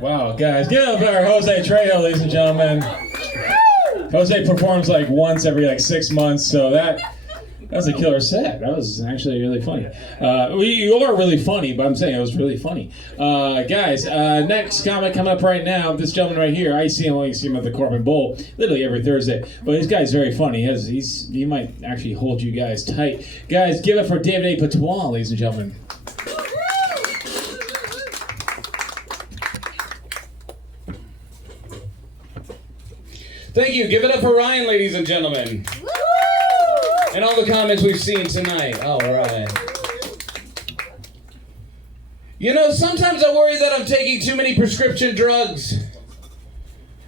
Wow, guys, give it up for Jose Trejo, ladies and gentlemen. Jose performs like once every 6 months, so that was a killer set. That was actually really funny. You are really funny, but I'm saying it was really funny. Guys, next comic coming up right now, this gentleman right here, I only see him at the Corbin Bowl literally every Thursday, but this guy's very funny. He might actually hold you guys tight. Guys, give it for David A. Patois, ladies and gentlemen. Thank you. Give it up for Ryan, ladies and gentlemen. Woo! And all the comments we've seen tonight. All right. You know, sometimes I worry that I'm taking too many prescription drugs.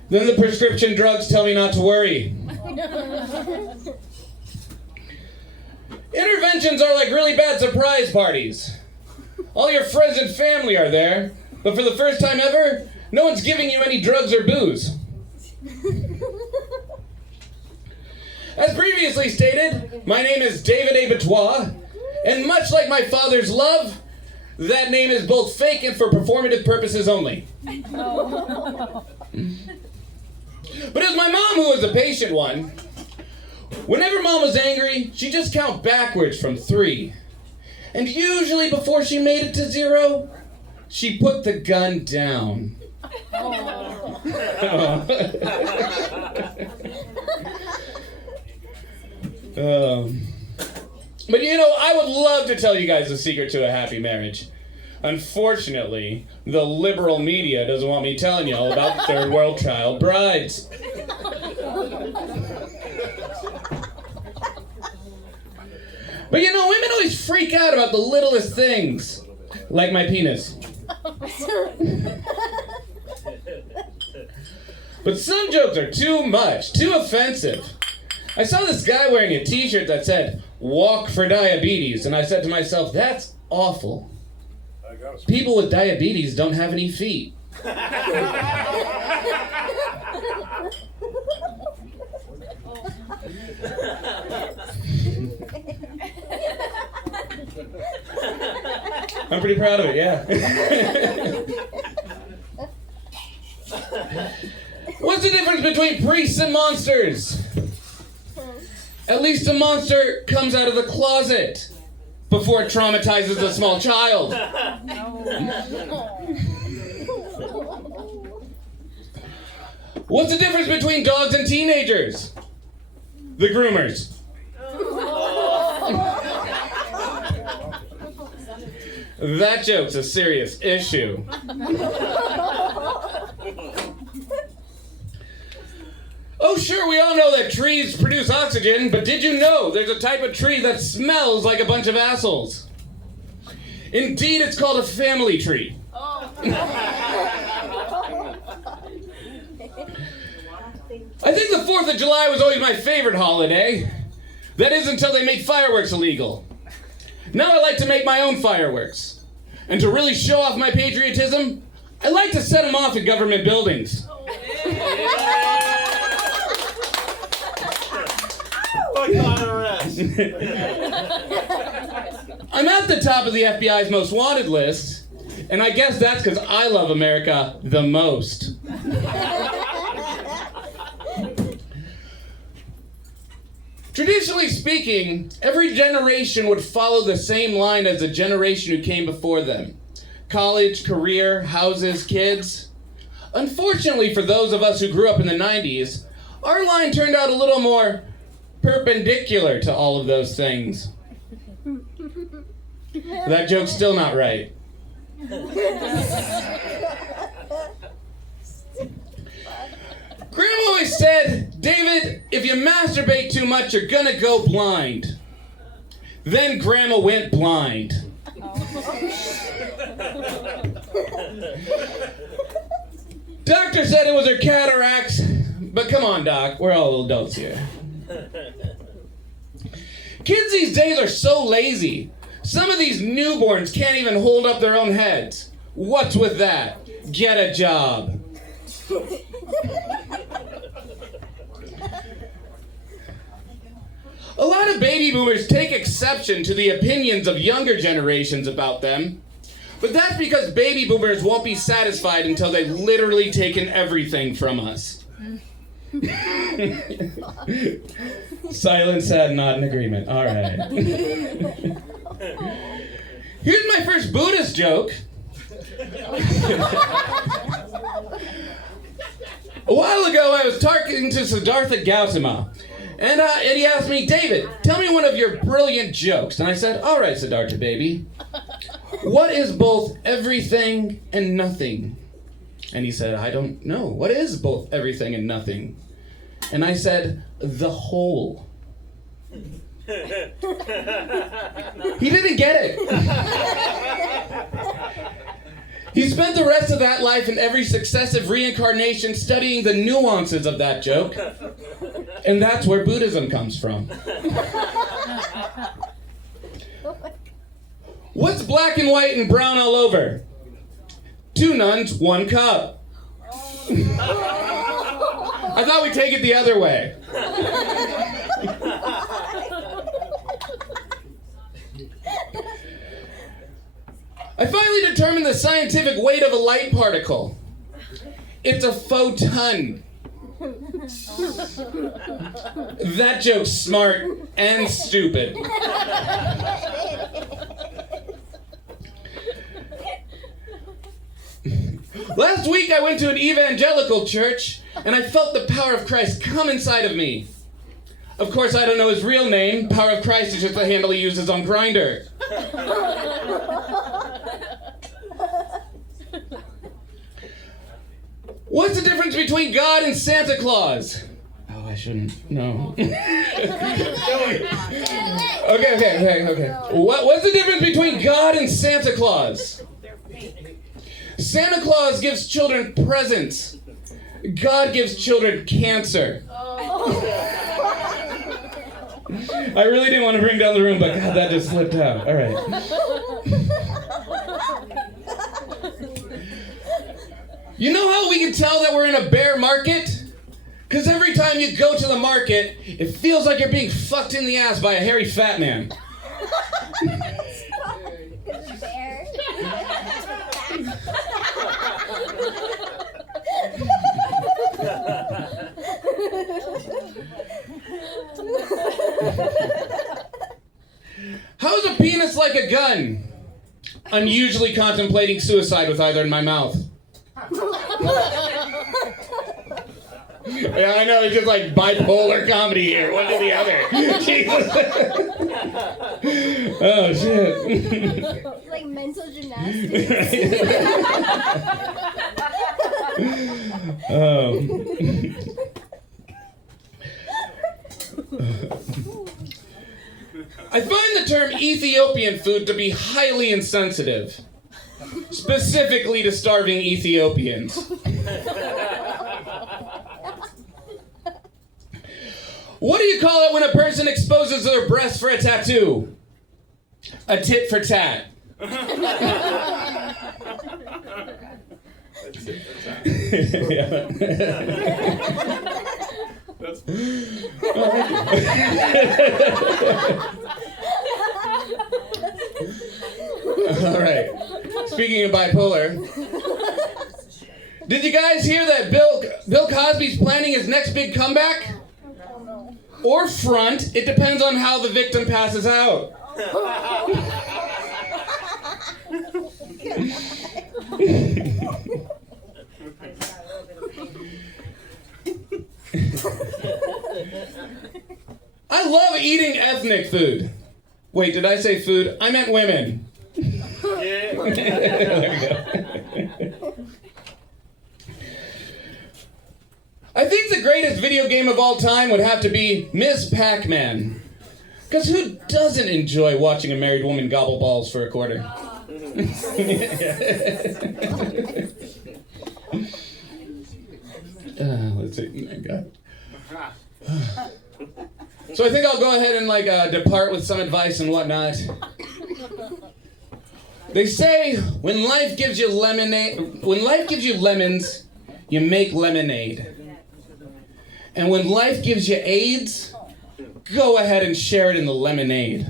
Then the prescription drugs tell me not to worry. Interventions are like really bad surprise parties. All your friends and family are there, but for the first time ever, no one's giving you any drugs or booze. As previously stated, my name is David A. Patois, and much like my father's love, that name is both fake and for performative purposes only. But it was my mom who was the patient one. Whenever mom was angry, she'd just count backwards from 3. And usually before she made it to 0, she put the gun down. But you know, I would love to tell you guys the secret to a happy marriage. Unfortunately, the liberal media doesn't want me telling you all about third world child brides. But you know, women always freak out about the littlest things, like my penis. But some jokes are too much, too offensive. I saw this guy wearing a t-shirt that said, "Walk for diabetes," and I said to myself, that's awful. People with diabetes don't have any feet. I'm pretty proud of it, yeah. What's the difference between priests and monsters? At least a monster comes out of the closet before it traumatizes a small child. What's the difference between dogs and teenagers? The groomers. That joke's a serious issue. Oh, sure, we all know that trees produce oxygen, but did you know there's a type of tree that smells like a bunch of assholes? Indeed, it's called a family tree. I think the 4th of July was always my favorite holiday. That is until they made fireworks illegal. Now I like to make my own fireworks. And to really show off my patriotism, I like to set them off at government buildings. I'm at the top of the FBI's most wanted list, and I guess that's because I love America the most. Traditionally speaking, every generation would follow the same line as the generation who came before them. College, career, houses, kids. Unfortunately for those of us who grew up in the 90s, our line turned out a little more perpendicular to all of those things. That joke's still not right. Grandma always said, "David, if you masturbate too much, you're gonna go blind." Then Grandma went blind. Doctor said it was her cataracts, but come on, Doc, we're all adults here. Kids these days are so lazy. Some of these newborns can't even hold up their own heads. What's with that? Get a job. A lot of baby boomers take exception to the opinions of younger generations about them. But that's because baby boomers won't be satisfied until they've literally taken everything from us. Silent, sad nod in agreement. All right. Here's my first Buddhist joke. A while ago, I was talking to Siddhartha Gautama, and he asked me, David, tell me one of your brilliant jokes. And I said, all right, Siddhartha, baby. What is both everything and nothing? And he said, I don't know. What is both everything and nothing? And I said, the whole. He didn't get it. He spent the rest of that life in every successive reincarnation studying the nuances of that joke. And that's where Buddhism comes from. What's black and white and brown all over? 2 nuns, 1 cup. I thought we'd take it the other way. I finally determined the scientific weight of a light particle. It's a photon. That joke's smart and stupid. Last week I went to an evangelical church and I felt the power of Christ come inside of me. Of course, I don't know his real name. Power of Christ is just the handle he uses on Grindr. What's the difference between God and Santa Claus? Oh, I shouldn't. No. Okay. What's the difference between God and Santa Claus? Santa Claus gives children presents. God gives children cancer. I really didn't want to bring down the room, but God, that just slipped out. All right. You know how we can tell that we're in a bear market? Because every time you go to the market, it feels like you're being fucked in the ass by a hairy fat man. How's a penis like a gun? I'm usually contemplating suicide with either in my mouth. Yeah, I know, it's just like bipolar comedy here, one to the other. Jesus. Oh, shit. It's like mental gymnastics. I find the term Ethiopian food to be highly insensitive, specifically to starving Ethiopians. What do you call it when a person exposes their breast for a tattoo? A tit for tat. All right. Speaking of bipolar, did you guys hear that Bill Cosby's planning his next big comeback? Or front, it depends on how the victim passes out. I love eating ethnic food. Wait, did I say food? I meant women. There we go. I think the greatest video game of all time would have to be Ms. Pac-Man. Because who doesn't enjoy watching a married woman gobble balls for a quarter? Let's see. Oh my God. So I think I'll go ahead and depart with some advice and whatnot. They say when life gives you lemons, you make lemonade. And when life gives you AIDS, go ahead and share it in the lemonade.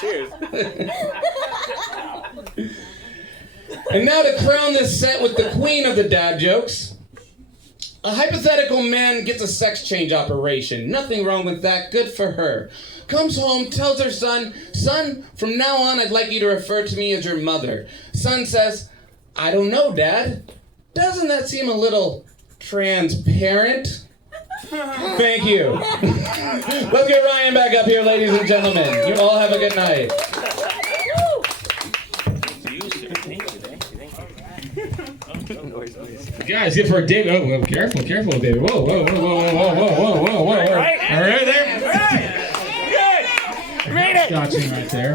Cheers. And now to crown this set with the queen of the dad jokes. A hypothetical man gets a sex change operation. Nothing wrong with that. Good for her. Comes home, tells her son, "Son, from now on I'd like you to refer to me as your mother." Son says, "I don't know, Dad. Doesn't that seem a little transparent?" Thank you. Let's get Ryan back up here, ladies and gentlemen. You all have a good night. Guys, get for David. Oh, whoa, careful, David. Whoa, whoa, whoa, whoa, whoa, whoa, whoa, whoa. All right there. Good. Made it. Scotching right there.